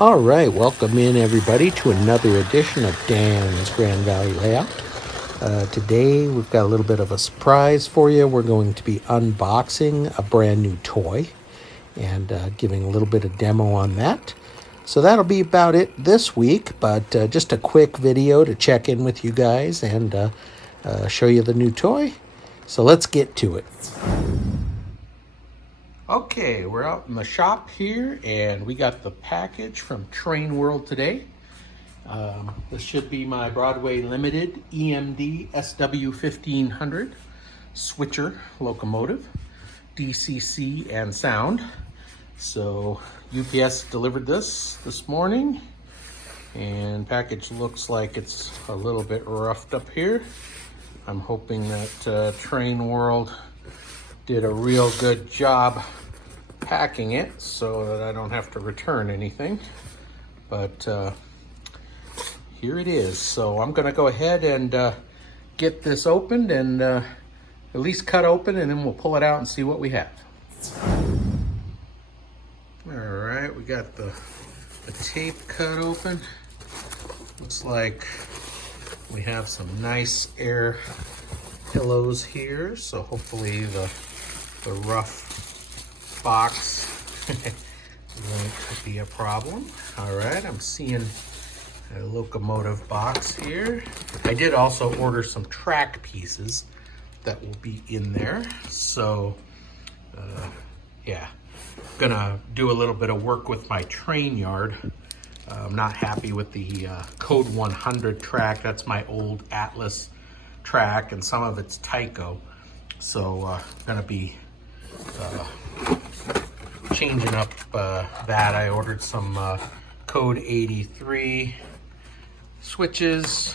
All right, welcome in everybody to another edition of Dan's Grand Valley Layout. Today we've got a little bit of a surprise for you. We're going to be unboxing a brand new toy and giving a little bit of demo on that. So that'll be about it this week, but just a quick video to check in with you guys and show you the new toy. So let's get to it. Okay, we're out in the shop here and we got the package from Train World today. This should be my Broadway Limited EMD SW1500 switcher locomotive, DCC and Sound. So UPS delivered this morning and package looks like it's a little bit roughed up here. I'm hoping that Train World did a real good job packing it so that I don't have to return anything. But here it is. So I'm gonna go ahead and get this opened and at least cut open, and then we'll pull it out and see what we have. All right, we got the tape cut open. Looks like we have some nice air pillows here, so hopefully the rough box won't be a problem. All right, I'm seeing a Locomotive box here. I did also order some track pieces that will be in there. So yeah, gonna do a little bit of work with my train yard. I'm not happy with the Code 100 track. That's my old Atlas track, and some of it's Tyco. So gonna be changing up that. I ordered some Code 83 switches,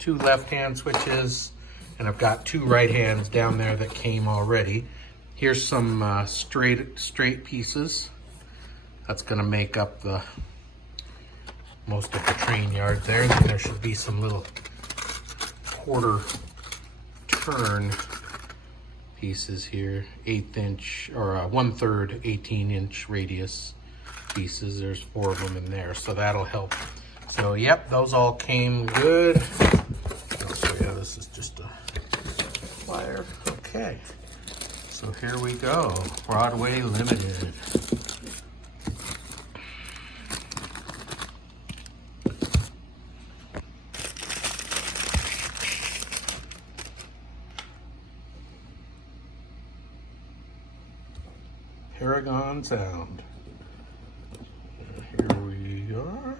2 left-hand switches, and I've got 2 right hands down there that came already. Here's some straight pieces. That's gonna make up the most of the train yard there. Then there should be some little quarter turn pieces here, 1/8 inch or 1/3 18-inch radius pieces. There's 4 of them in there, so that'll help. So yep, those all came good. I'll show you, this is just a flyer. Okay, so here we go, Broadway Limited. Paragon Sound. Here we are.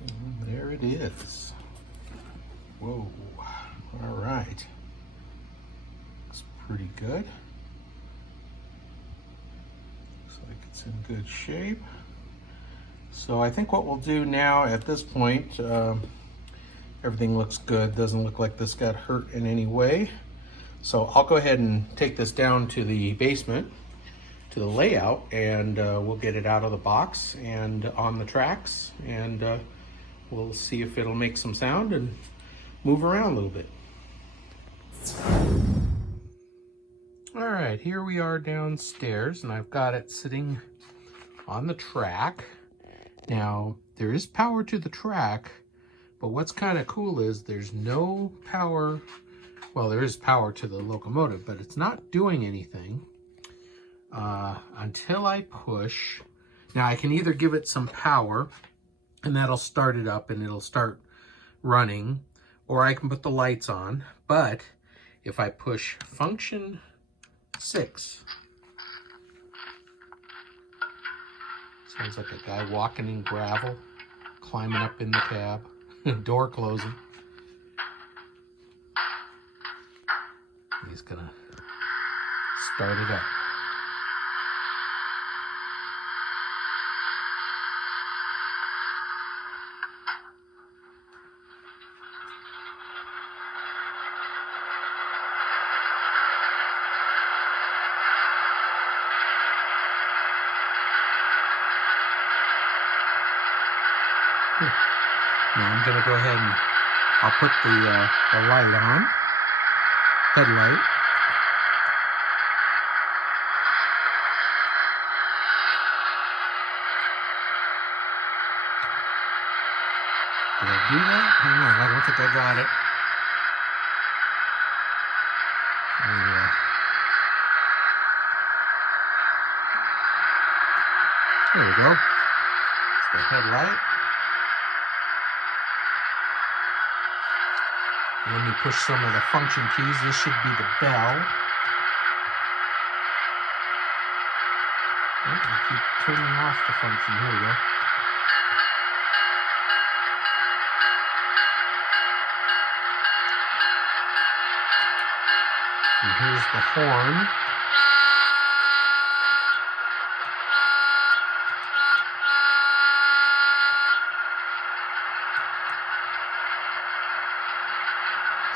And there it is. Whoa. All right. Looks pretty good. Looks like it's in good shape. So I think what we'll do now at this point, everything looks good. Doesn't look like this got hurt in any way. So I'll go ahead and take this down to the basement, to the layout, and we'll get it out of the box and on the tracks, and we'll see if it'll make some sound and move around a little bit. All right, here we are downstairs, and I've got it sitting on the track. Now, there is power to the track, but what's kind of cool is there's no power. Well, there is power to the locomotive, but it's not doing anything until I push. Now, I can either give it some power, and that'll start it up, and it'll start running, or I can put the lights on. But if I push function 6, sounds like a guy walking in gravel, climbing up in the cab, door closing. He's gonna start it up. Now going to go ahead and I'll put the light on, headlight. Did I do that? Hang on, I don't think I got it. There we go. It's the headlight. And when you push some of the function keys, this should be the bell. Oh, I keep turning off the function. Here we go. And here's the horn.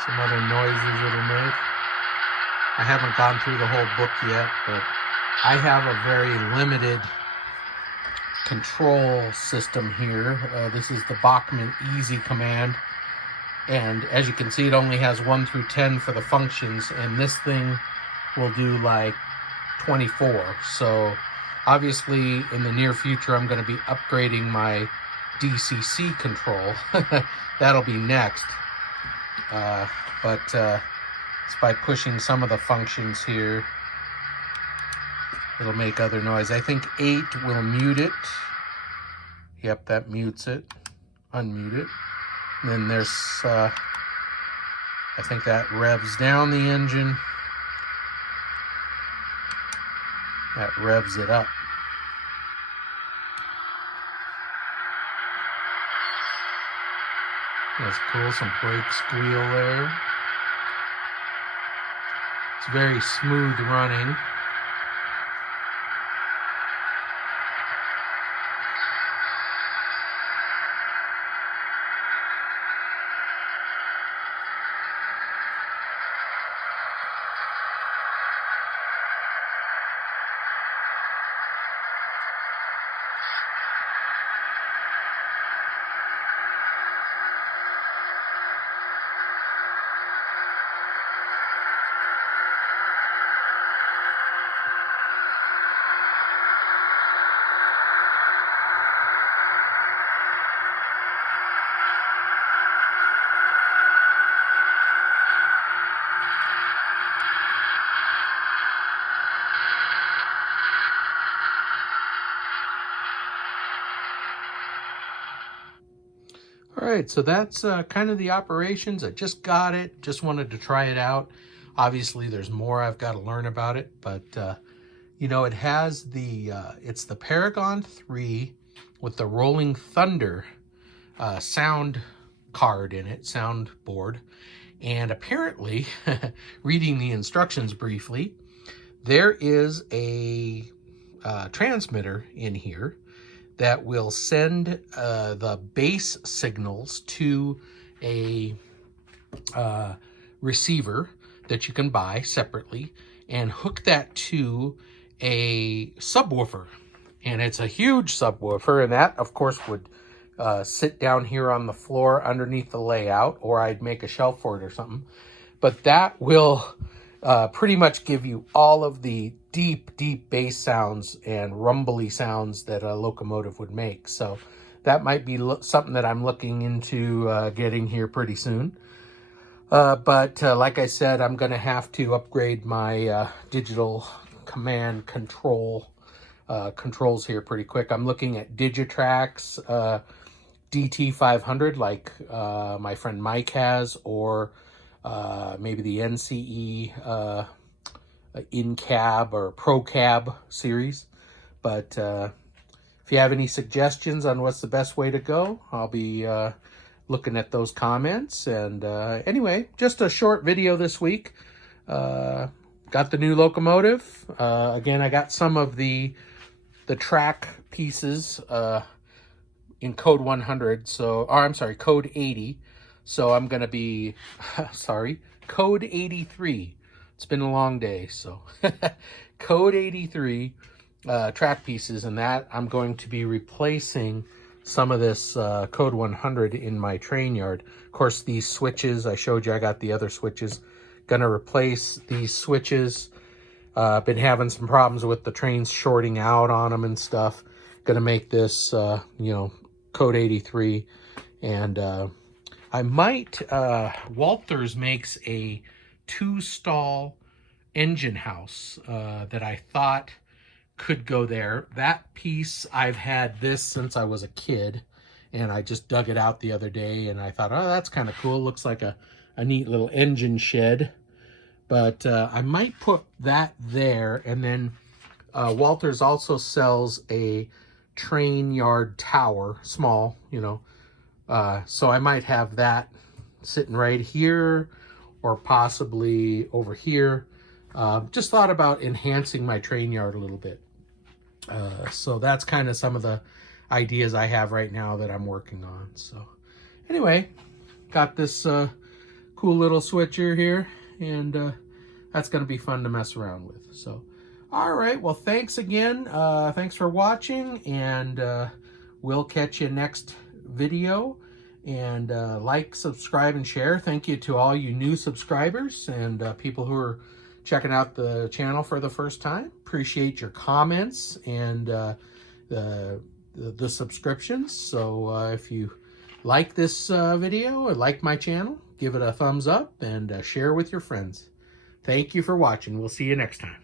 Some other noises it'll make. I haven't gone through the whole book yet, but I have a very limited control system here. This is the Bachmann Easy command. And as you can see, it only has 1 through 10 for the functions, and this thing will do like 24. So obviously in the near future, I'm going to be upgrading my DCC control. That'll be next. But it's by pushing some of the functions here, it'll make other noise. I think 8 will mute it. Yep, that mutes it. Unmute it. And then there's, I think that revs down the engine. That revs it up. That's cool, some brake squeal there. It's very smooth running. All right, so that's kind of the operations. I just got it, just wanted to try it out. Obviously, there's more I've got to learn about it, but you know, it has the, it's the Paragon 3 with the Rolling Thunder sound card in it, sound board. And apparently, reading the instructions briefly, there is a transmitter in here that will send the bass signals to a receiver that you can buy separately and hook that to a subwoofer. And it's a huge subwoofer, and that, of course, would sit down here on the floor underneath the layout, or I'd make a shelf for it or something. But that will pretty much give you all of the deep bass sounds and rumbly sounds that a Locomotive would make. So that might be something that I'm looking into getting here pretty soon. But like I said, I'm going to have to upgrade my digital command controls here pretty quick. I'm looking at Digitrack's DT500 like my friend Mike has, or maybe the NCE in-cab or pro-cab series. But if you have any suggestions on what's the best way to go, I'll be looking at those comments. And anyway, just a short video this week. Got the new Locomotive. Again, I got some of the track pieces in code 100, so, or I'm sorry, code 80. So I'm going to be, sorry, code 83. It's been a long day, so code 83 track pieces, and that I'm going to be replacing some of this code 100 in my train yard. Of course, these switches, I showed you I got the other switches. Gonna replace these switches. Been having some problems with the trains shorting out on them and stuff. Gonna make this, you know, code 83. And I might, Walters makes a 2-stall engine house that I thought could go there. That piece, I've had this since I was a kid, and I just dug it out the other day, and I thought, oh, that's kind of cool. Looks like a neat little engine shed. But I might put that there, and then Walters also sells a train yard tower, small, you know. So I might have that sitting right here, or possibly over here. Just thought about enhancing my train yard a little bit. So that's kind of some of the ideas I have right now that I'm working on. So anyway, got this cool little switcher here, and that's going to be fun to mess around with. So, all right, well, thanks again. Thanks for watching, and we'll catch you next video. And like, subscribe, and share. Thank you to all you new subscribers and people who are checking out the channel for the first time. Appreciate your comments and the subscriptions. So if you like this video or like my channel, give it a thumbs up and share with your friends. Thank you for watching. We'll see you next time.